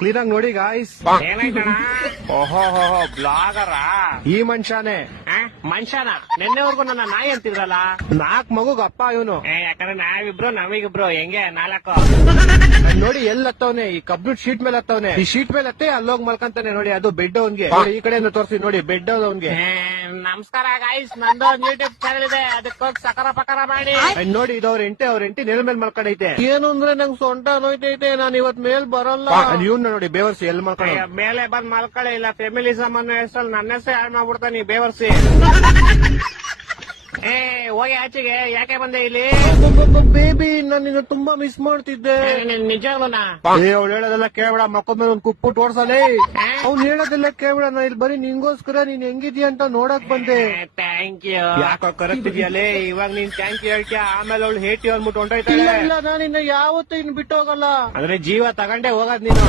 Clean ಆಗಿ ನೋಡಿ guys. ಏನಾಯ್ತಣ? ಓಹೋ ಬ್ಲಾಗರ ಈ ಮನುಷ್ಯನೇ ಮನುಷ್ಯನ ನಿನ್ನೆವರೆಗೂ ನನ್ನ ನಾಯಿ ಅಂತಿದ್ರಲ್ಲ. 4 ಮಗುಗ್ ಅಪ್ಪ ಇವನು. ಯಾಕಂದ್ರೆ ನಾವಿಬ್ರು ನಮಗಿಬ್ರು ಹೆಂಗೆ 4. ನೋಡಿ ಎಲ್ಲಿ ಹತ್ತವನೆ, ಈ ಕಬ್ಬಿಣ ಶೀಟ್ ಮೇಲೆ ಹತ್ತವನೆ. ಈ ಶೀಟ್ ಮೇಲೆ ಹತ್ತೆ ಅಲ್ಲೋಗ್ ಮಲ್ಕಂತಾನೆ ನೋಡಿ, ಅದು ಬೆಡ್ ಅವನ್ಗೆ. ಈ ಕಡೆ ತೋರಿಸಿ ನೋಡಿ, ಬೆಡ್ ಅವನ್ಗೆ. ನಮಸ್ಕಾರ ಗಾಯ್ಸ್, ನಂದು ಒಂದು ಯೂಟ್ಯೂಬ್ ಚಾನಲ್ ಇದೆ, ಅದಕ್ಕೋಗಿ ಸಕರ ಪಕರ ಮಾಡಿ. ನೋಡಿ ಇದು ಅವ್ರ ಎಂಟಿ ನೆಲ ಮೇಲೆ ಮಲ್ಕೊಂಡೈತೆ. ಏನು ಅಂದ್ರೆ ನಂಗೆ ಸೊಂಟ ನೋಯ್ತೈತೆ, ನಾನು ಇವತ್ ಮೇಲ್ ಬರಲ್ಲ. ಇವ್ನ ನೋಡಿ ಬೇವರ್ಸಿ ಎಲ್ಲಿ ಮಲ್ಕೊಂಡ. ಮೇಲೆ ಬಂದ್ ಮಲ್ಕೊಳ್ಳಿ, ಇಲ್ಲ ಫೆಮಿಲಿಸಮ್ ಅನ್ನೋ ಹೆಸರಲ್ಲಿ ನನ್ನ ಹೆಸರು ಹಾಳು ಮಾಡ್ಬಿಡ್ತಾನೆ ಬೇವರ್ಸಿ. ಹೋಗಿ ಆಚೆಗೆ, ಯಾಕೆ ಬಂದೆ ಇಲ್ಲಿ? ಬೇಬಿ, ನಾನು ನಿನ್ನ ತುಂಬಾ ಮಿಸ್ ಮಾಡ್ತಿದ್ದೆ. ನಿಜಾಗ್ಲೂನಾ? ಅವ್ಳು ಹೇಳೋದೆಲ್ಲ ಕೇಳ್ಬೇಡ, ಮಕ್ಕಳ ಮೇಲೆ ಒಂದ್ ಕುಕ್ಬಿಟ್ಟು ಓಡ್ಸಲೇ. ಅವ್ನು ಹೇಳೋದೆಲ್ಲ ಕೇಳ್ಬೇಡ, ನಾ ಇಲ್ಲಿ ಬರೀ ನಿಂಗೋಸ್ಕರ ನೀನ್ ಹೆಂಗಿದ್ಯಾ ಅಂತ ನೋಡಕ್ ಬಂದೆ. Thank you. ಯಾಕ ಕರೆಕ್ಟ್ ಇದೆಯಲ್ಲೇ, ಇವಾಗ ನೀನ್ ಥ್ಯಾಂಕ್ ಯು ಹೇಳ್ತೀಯ, ಆಮೇಲೆ ಅವಳು ಹೇಟಿ ಅಂದ್ಬಿಟ್ಟು ಹೊಂಟೋಯ್ತಾಳೆ. ಇಲ್ಲ, ನಾನು ಇನ್ನ ಯಾವತ್ತೂ ಇನ್ ಬಿಟ್ಟು ಹೋಗಲ್ಲ. ಅಂದ್ರೆ ಜೀವ ತಗೊಂಡೇ ಹೋಗೋದ್ ನೀನು.